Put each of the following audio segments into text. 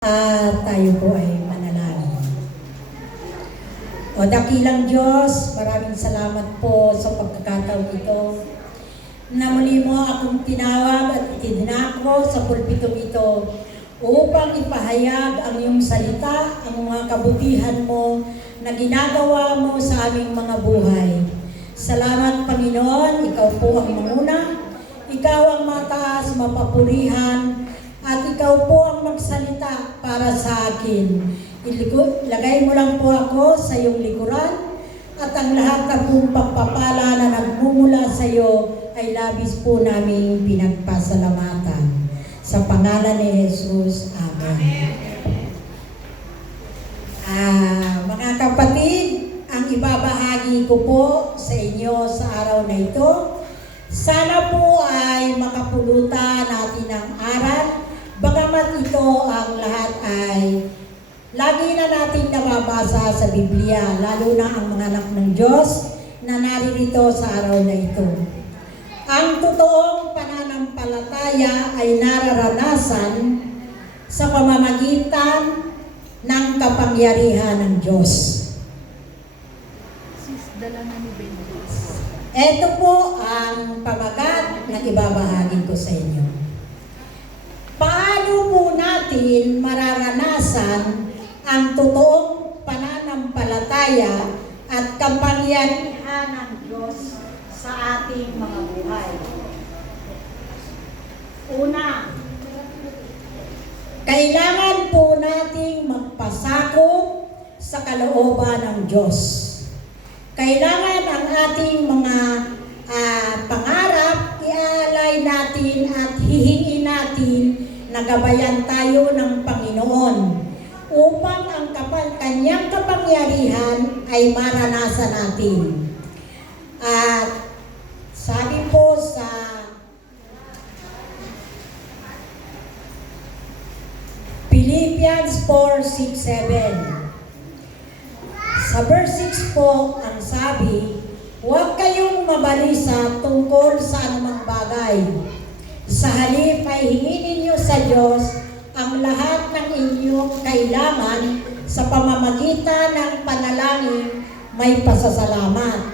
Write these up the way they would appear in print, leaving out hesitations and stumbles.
At tayo po ay manalangin. O dakilang Diyos, maraming salamat po sa pagkakataon ito na muli mo akong tinawag at itinako sa pulpitong ito upang ipahayag ang iyong salita, ang mga kabutihan mo na ginagawa mo sa aming mga buhay. Salamat Panginoon, ikaw po ang manguna, ikaw ang mataas, mapapurihan, at ikaw po ang magsalita para sa akin. Ilagay mo lang po ako sa iyong likuran at ang lahat na pong pagpapala na nagmumula sa iyo ay labis po naming pinagpasalamatan. Sa pangalan ni Jesus, Amen. Mga kapatid, ang ibabahagi ko po sa inyo sa araw na ito, sana po ay makapulutan natin ang aral. Bagamat ito ang lahat ay lagi na nating nababasa sa Biblia, lalo na ang mga anak ng Diyos na naririto sa araw na ito. Ang totoong pananampalataya ay nararanasan sa pamamagitan ng kapangyarihan ng Diyos. Ito po ang pamagat na ibabahagi ko sa inyo. Paano po natin mararanasan ang totoong pananampalataya at kapangyarihan ng Diyos sa ating mga buhay? Una, kailangan po nating magpasakop sa kalooban ng Diyos. Kailangan ang ating mga pangarap, ialay natin at hihingin natin na gabayan tayo ng Panginoon upang ang kanyang kapangyarihan ay maranasan natin. At sabi po sa Philippians 4:6-7, sa verse 6 po ang sabi, huwag kayong mabalisa tungkol sa anumang bagay. Sa halip ay hingin ninyo sa Diyos ang lahat ng inyong kailangan sa pamamagitan ng panalangin may pasasalamat.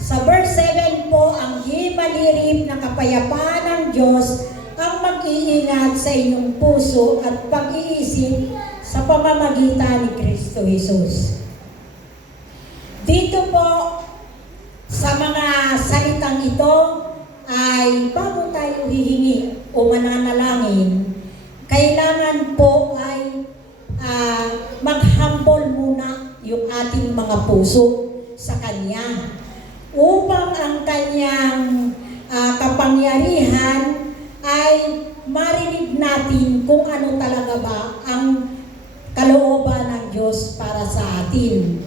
Sa verse 7 po, ang di malirip na kapayapaan ng Diyos ang mag-iingat sa inyong puso at pag-iisip sa pamamagitan ni Kristo Jesus. Dito po, sa mga salitang ito, ay bago tayo hihingi o mananalangin, kailangan po ay mag-humble muna yung ating mga puso sa Kanya upang ang Kanyang kapangyarihan ay marinig natin kung ano talaga ba ang kalooban ng Diyos para sa atin.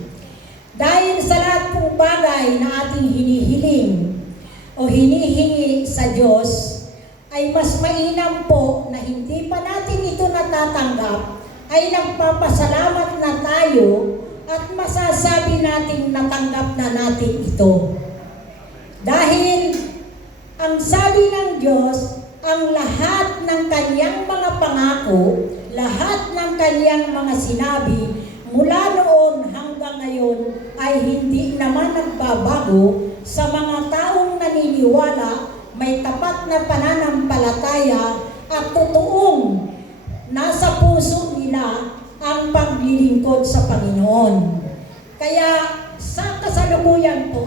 Dahil sa lahat ng bagay na ating hinihiling o hinihingi sa Diyos, ay mas mainam po na hindi pa natin ito natatanggap, ay nagpapasalamat na tayo at masasabi natin natanggap na natin ito. Dahil ang sabi ng Diyos, ang lahat ng Kanyang mga pangako, lahat ng Kanyang mga sinabi, mula noon hanggang ngayon ay hindi naman nagbabago sa mga taong naniniwala, may tapat na pananampalataya at totoong nasa puso nila ang paglilingkod sa Panginoon. Kaya sa kasalukuyan po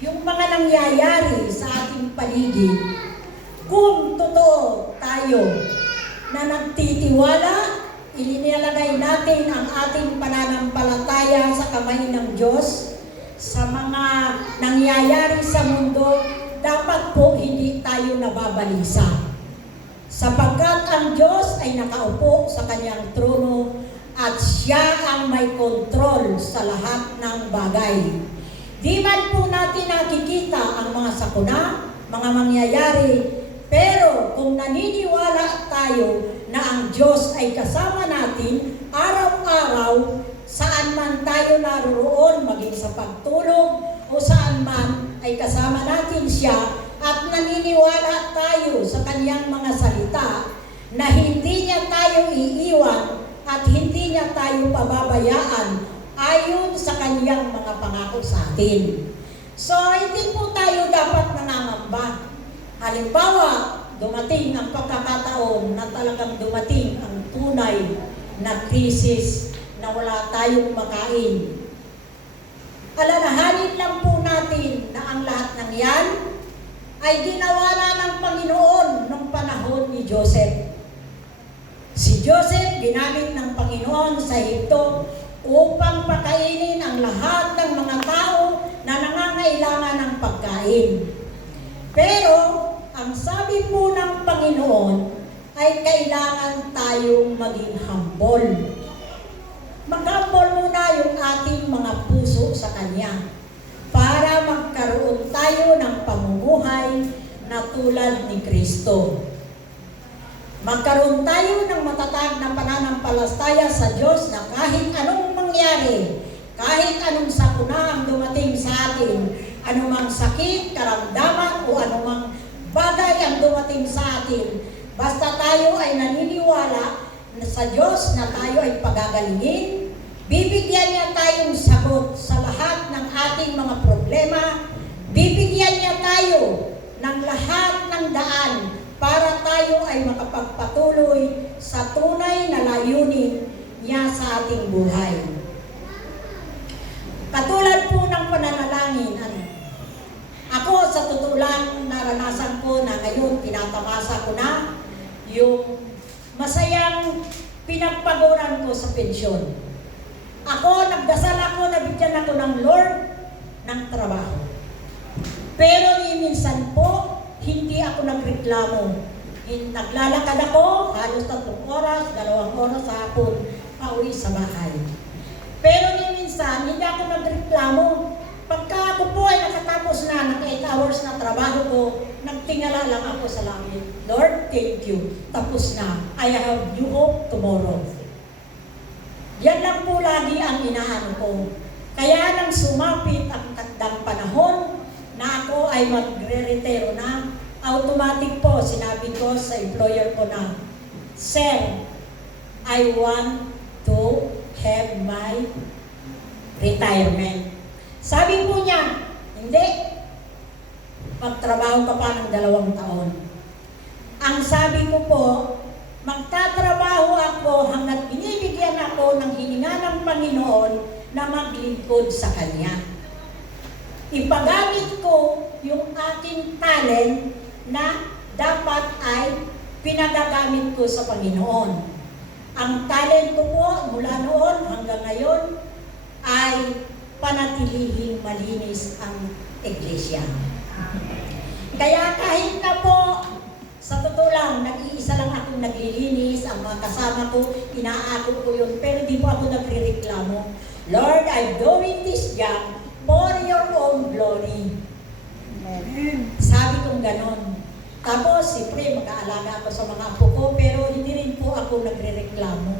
yung mga nangyayari sa ating paligid, kung totoo tayo na nagtitiwala, ilinilagay natin ang ating pananampalataya sa kamay ng Diyos, sa mga nangyayari sa mundo, dapat po hindi tayo nababalisa. Sapagkat ang Diyos ay nakaupo sa Kanyang trono at Siya ang may kontrol sa lahat ng bagay. Di man po natin nakikita ang mga sakuna, mga mangyayari, pero kung naniniwala tayo na ang Diyos ay kasama natin araw-araw, saan man tayo naroon, maging sa pagtulog o saan man, ay kasama natin siya at naniniwala tayo sa kanyang mga salita, na hindi niya tayo iiwan at hindi niya tayo pababayaan ayon sa kaniyang mga pangako sa atin. So, hindi po tayo dapat nangangamba. Halimbawa, dumating ang pagkakataon na talagang dumating ang tunay na krisis na wala tayong makain. Alalahanin lang po natin na ang lahat ng yan ay ginawa na ng Panginoon noong panahon ni Joseph. Si Joseph ginamit ng Panginoon sa Ehipto upang pakainin ang lahat ng mga tao na nangangailangan ng pagkain. Pero, ang sabi po ng Panginoon ay kailangan tayong maging humble. Mag-humble muna yung ating mga puso sa Kanya para magkaroon tayo ng pamumuhay na tulad ni Kristo. Magkaroon tayo ng matatag na pananampalataya sa Diyos na kahit anong mangyari, kahit anong sakuna ang dumating sa atin, anumang sakit, karamdaman o anumang bagay ang dumating sa atin, basta tayo ay naniniwala sa Diyos na tayo ay pagagalingin, bibigyan niya tayong sagot sa lahat ng ating mga problema, bibigyan niya tayo ng lahat ng daan para tayo ay makapagpatuloy sa tunay na layunin niya sa ating buhay. Katulad po ng pananalangin, ako sa totoo lang naranasan ko na ngayon tinatamasa ko na yung masayang pinagpaguran ko sa pensyon. Ako, nagdasal ako, nabigyan ako ng Lord ng trabaho. Pero minsan po, hindi ako nagreklamo. Naglalakad ako, halos 3 oras, 2 oras sa hapon, pauwi sa bahay. Pero minsan, hindi ako nagreklamo. Pagka ako po ay nakatapos na ng 8 hours na trabaho ko, nagtingala lang ako sa langit. Lord, thank you. Tapos na. I have new hope tomorrow. Yan lang po lagi ang inaano ko. Kaya nang sumapit ang takdang panahon na ako ay magre-retiro na, automatic po sinabi ko sa employer ko na, Sir, I want to have my retirement. Sabi po niya, hindi. Magtrabaho ka pa ng 2 taon. Ang sabi ko po, magtatrabaho ako hanggat binibigyan ako ng hininga ng Panginoon na maglingkod sa Kanya. Ipagamit ko yung aking talent na dapat ay pinagagamit ko sa Panginoon. Ang talent ko po mula noon hanggang ngayon ay panatilihing malinis ang iglesia. Kaya kahit na po, sa totoo lang, nag-iisa lang akong naglilinis, ang mga kasama ko, inaakot ko yun, pero di po ako nagre-reklamo. Lord, I'm doing this job for your own glory. Amen. Sabi kong ganon. Tapos, siyempre, mag-aalaga ako sa mga apo ko, pero hindi rin po ako nagre-reklamo.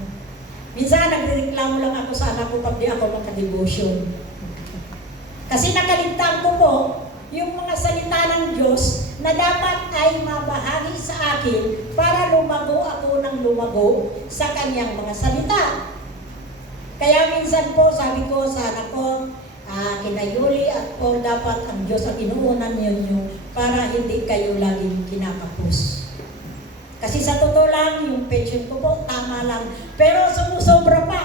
Minsan, nagre-reklamo lang ako sa anak ko pag di ako magka-devotion. Kasi nakaligtaan ko po yung mga salita ng Diyos na dapat ay mabahagi sa akin para lumago ako ng lumago sa Kanyang mga salita. Kaya minsan po, sabi ko sa anak ko, kina Yuli at Paul, dapat ang Diyos ang inuunan ninyo para hindi kayo laging kinakapos. Kasi sa totoo lang, yung pension ko po, tama lang. Pero sumusobra pa.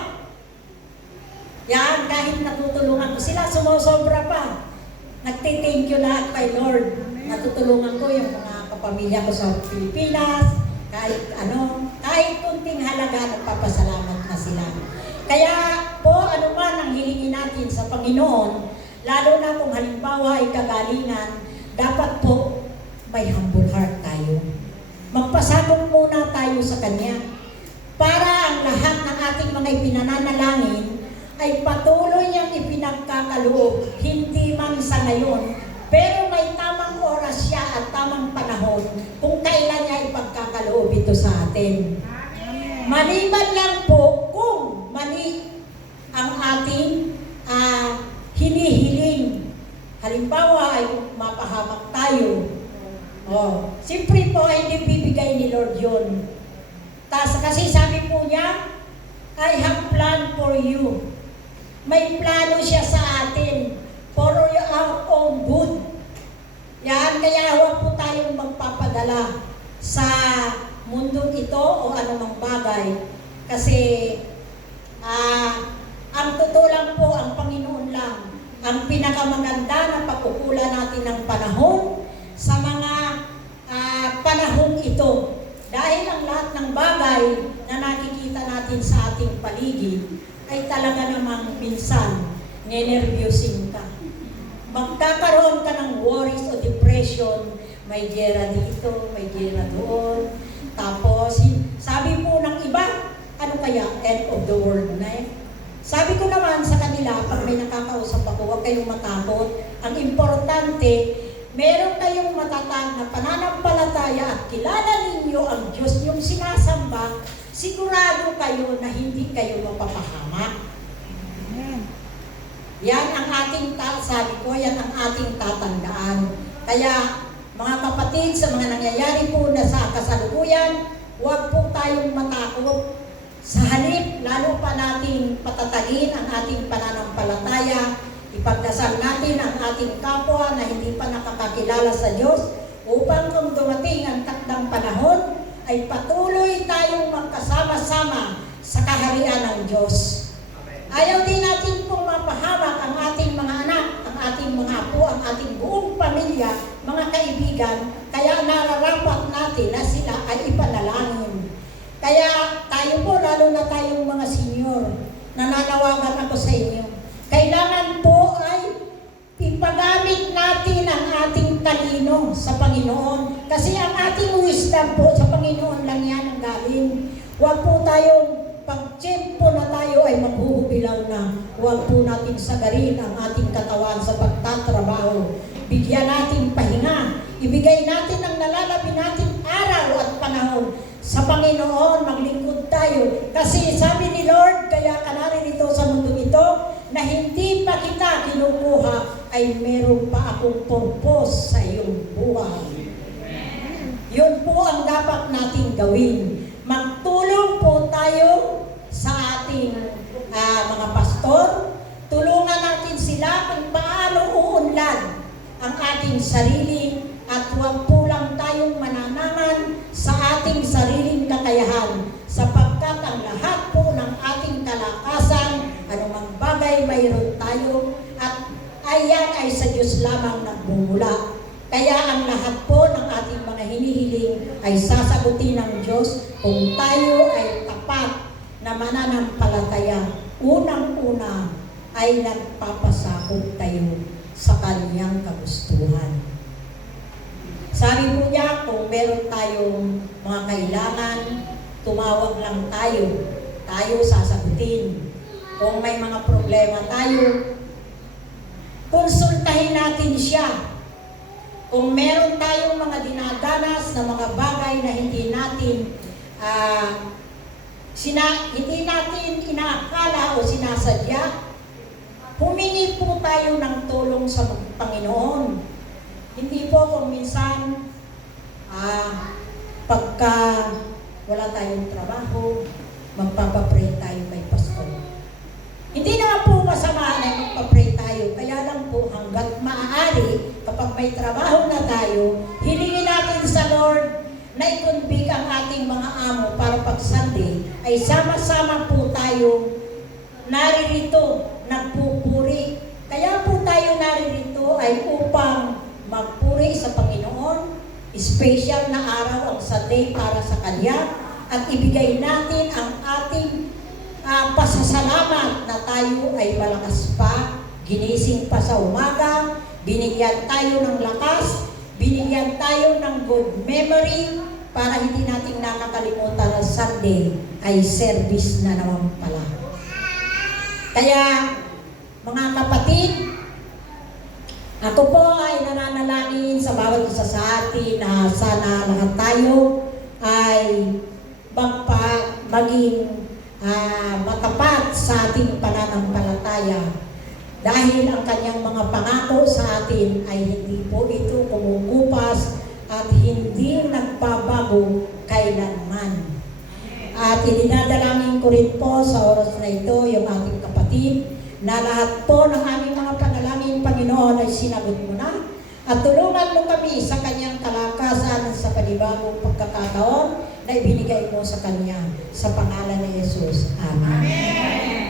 Yan, kahit natutulungan ko sila, sumusobra pa. Nagtithank you lahat kay Lord. Natutulungan ko yung mga kapamilya ko sa Pilipinas, kahit kunting halaga, nagpapasalamat na sila. Kaya po, ano man ang hilingin natin sa Panginoon, lalo na kung halimbawa ay kagalingan, dapat po may humble heart tayo. Magpasabog muna tayo sa Kanya para ang lahat ng ating mga ipinananalangin ay patuloy niyang ipinagkakaloob, hindi man sa ngayon, pero may tamang oras siya at tamang panahon kung kailan niya ipagkakaloob ito sa atin. Maliban lang po kung mali ang ating hinihiling. Halimbawa ay mapahamak tayo. Siyempre po ay hindi bibigay ni Lord yun. Kasi sabi po niya, I have plan for you. May plano siya sa atin for our own good. Yan, kaya huwag po tayong magpapadala sa mundong ito o anumang bagay. Kasi ang totoo lang po, ang Panginoon lang, ang pinakamaganda na pagkukulan natin ng panahon sa mga panahong ito. Dahil ang lahat ng bagay na nakikita natin sa ating paligid ay talaga namang minsan nenervyusin ka. Magkakaroon ka ng worries o depression, may gera dito, may gera doon. Tapos, sabi po ng iba, ano kaya, end of the world na eh? Sabi ko naman sa kanila, pag may nakakausap ako, huwag kayong matakot. Ang importante, meron kayong matatag na pananampalataya at kilala ninyo ang Diyos yung sinasamba, sigurado kayo na hindi kayo mapapahamak. Yan ang ating, sabi ko, yan ang ating tatandaan. Kaya, mga kapatid, sa mga nangyayari po na sa kasalukuyan, huwag po tayong matakot. Sa halip, lalo pa nating patatagin ang ating pananampalataya, ipagdasal natin ang ating kapwa na hindi pa nakakakilala sa Diyos upang kung dumating ang takdang panahon, ay patuloy tayong magkasama-sama sa kaharian ng Diyos. Ayaw din natin pong mapahamak ang ating mga anak, ang ating mga apo, ang ating buong pamilya, mga kaibigan, kaya nararapat natin na sila ay ipanalangin. Kaya tayo po, lalo na tayong mga senior, nananawagan ako sa inyo. Kailangan po ay ipagamit natin ang ating talino sa Panginoon. Kasi ang ating wisdom po sa Panginoon lang yan ang galing. Huwag po tayong pag-tiyempo na tayo ay maghuhubilaw na. Huwag po natin sagarin ang ating katawan sa pagtatrabaho. Bigyan natin pahinga. Ibigay natin ang nalalabi natin araw at panahon. Sa Panginoon, maglingkod tayo. Kasi sabi ni Lord, kaya ka naririto sa mundo ito, na hindi pa kita kinukuha, ay meron pa akong purpose sa iyong buhay. Yun po ang dapat nating gawin. Magtulong po tayo sa ating mga pastor. Tulungan natin sila kung paano uunlad ang ating sarili at huwag po lang tayong mananaman sa ating sariling kakayahan sapagkat ang lahat po ng ating kalakasan, anumang bagay mayroon tayo at ayan ay sa Diyos lamang nagbumula. Kaya ang lahat po ng ating mga hinihiling ay sasagutin ng Diyos kung tayo ay tapat na mananampalataya. Unang-una ay nagpapasakop tayo sa Kanyang kagustuhan. Sabi po niya, kung meron tayong mga kailangan, tumawag lang tayo. Tayo sasagutin. Kung may mga problema tayo, konsultahin natin siya. Kung meron tayong mga dinadanas na mga bagay na hindi natin inaakala o sinasadya, humingi po tayo ng tulong sa Panginoon. Hindi po kung minsan pagka wala tayong trabaho, magpapapray tayo kay pastor. Hindi naman po masama na magpapray tayo, kaya lang po hanggat maaari, kapag may trabaho na tayo, hilingin natin sa Lord na i-convict ang ating mga amo para pag Sunday, ay sama-sama po tayo naririto, nagpupuri. Kaya po tayo naririto ay upang magpuri sa Panginoon, special na araw ang Sunday para sa Kanya, at ibigay natin ang ating pasasalamat na tayo ay malakas pa, ginising pa sa umaga, binigyan tayo ng lakas, binigyan tayo ng good memory para hindi natin nakakalimutan na Sunday ay service na naman pala. Kaya, mga kapatid, ako po ay nananalangin sa bawat isa sa atin na sana lahat tayo ay maging matapat sa ating pananampalataya. Dahil ang kanyang mga pangako sa atin ay hindi po ito kumukupas at hindi nagbabago kailanman. At idinadalangin ko rin po sa oras na ito yung ating kapatid na lahat po ng aming mga panalangin, Panginoon, ay sinagot mo na. At tulungan mo kami sa kanyang kalakasan sa panibagong pagkakataon na ibinigay mo sa kanya. Sa pangalan ni Jesus. Amen.